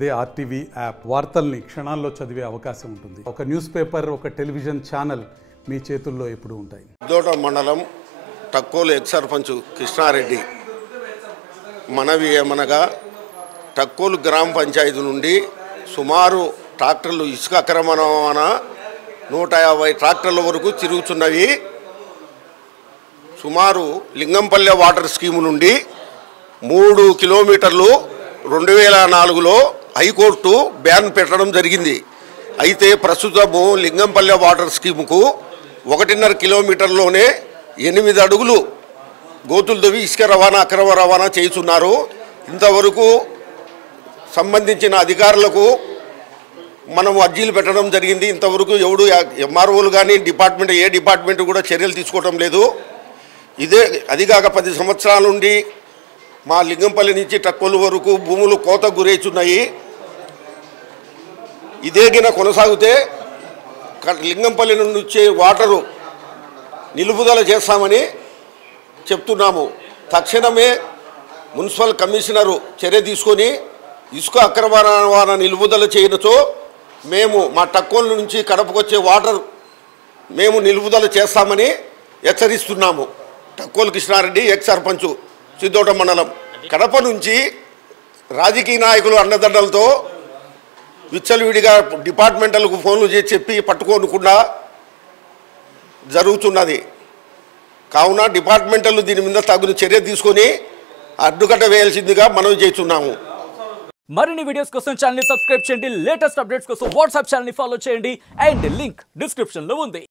అదే RTV app వార్తల్ని క్షణాల్లో చదివే అవకాశం ఉంటుంది. ఒక న్యూస్ పేపర్, ఒక టెలివిజన్ ఛానల్ మీ చేతుల్లో ఎప్పుడూ ఉంటాయి. దోట మండలం టక్కోలు ఎక్స్ సర్పంచ్ కృష్ణారెడ్డి మనవి ఏమనగా టక్కోలు గ్రామ పంచాయతీ నుండి సుమారు ట్రాక్టర్లు ఇసుక అక్రమ రవాణా 150 ట్రాక్టర్ల వరకు తిరుగుతున్నవి. సుమారు లింగంపల్లె వాటర్ స్కీము నుండి 3 కిలోమీటర్లు 2004లో హైకోర్టు బ్యాన్ పెట్టడం జరిగింది. అయితే ప్రస్తుతము లింగంపల్లె వాటర్ స్కీముకు 1.5 కిలోమీటర్లోనే 8 అడుగులు గోతులు తవ్వి ఇసుక రవాణా అక్రమ రవాణా చేస్తున్నారు. ఇంతవరకు సంబంధించిన అధికారులకు మనము అర్జీలు పెట్టడం జరిగింది. ఇంతవరకు ఎవడు ఎంఆర్ఓలు కానీ ఏ డిపార్ట్మెంట్ కూడా చర్యలు తీసుకోవడం లేదు. అదిగాక 10 సంవత్సరాల నుండి మా లింగంపల్లి నుంచి టక్కోలు వరకు భూములు కోతకు గురవుతున్నాయి. ఇదేగిన కొనసాగితే లింగంపల్లి నుండి వచ్చే వాటరు నిలుపుదల చేస్తామని చెప్తున్నాము. తక్షణమే మున్సిపల్ కమిషనరు చర్య తీసుకొని ఇసుక అక్రమ రవాణా నిలుపుదల చేయడంతో మేము మా టక్కోలు నుంచి కడపకు వచ్చే వాటర్ మేము నిలుపుదల చేస్తామని హెచ్చరిస్తున్నాము. టక్కోలు కృష్ణారెడ్డి ఎక్స్ సర్పంచ్ సిద్ధోట మండలం. కడప నుంచి రాజకీయ నాయకులు అండదండలతో విచ్చలవిడిగా డిపార్ట్మెంటల్కు ఫోన్లు చేసి చెప్పి పట్టుకోనుకుండా జరుగుతున్నది. కావున డిపార్ట్మెంటల్ దీని మీద తగిన చర్య తీసుకొని అడ్డుకట్ట వేయాల్సిందిగా మనవి చేస్తున్నాము. మరిన్ని వీడియోస్ కోసం ఛానల్ ని సబ్స్క్రైబ్ చేయండి. లేటెస్ట్ అప్డేట్స్ కోసం వాట్సాప్ ఛానల్ ని ఫాలో చేయండి. అండ్ లింక్ డిస్క్రిప్షన్ లో ఉంది.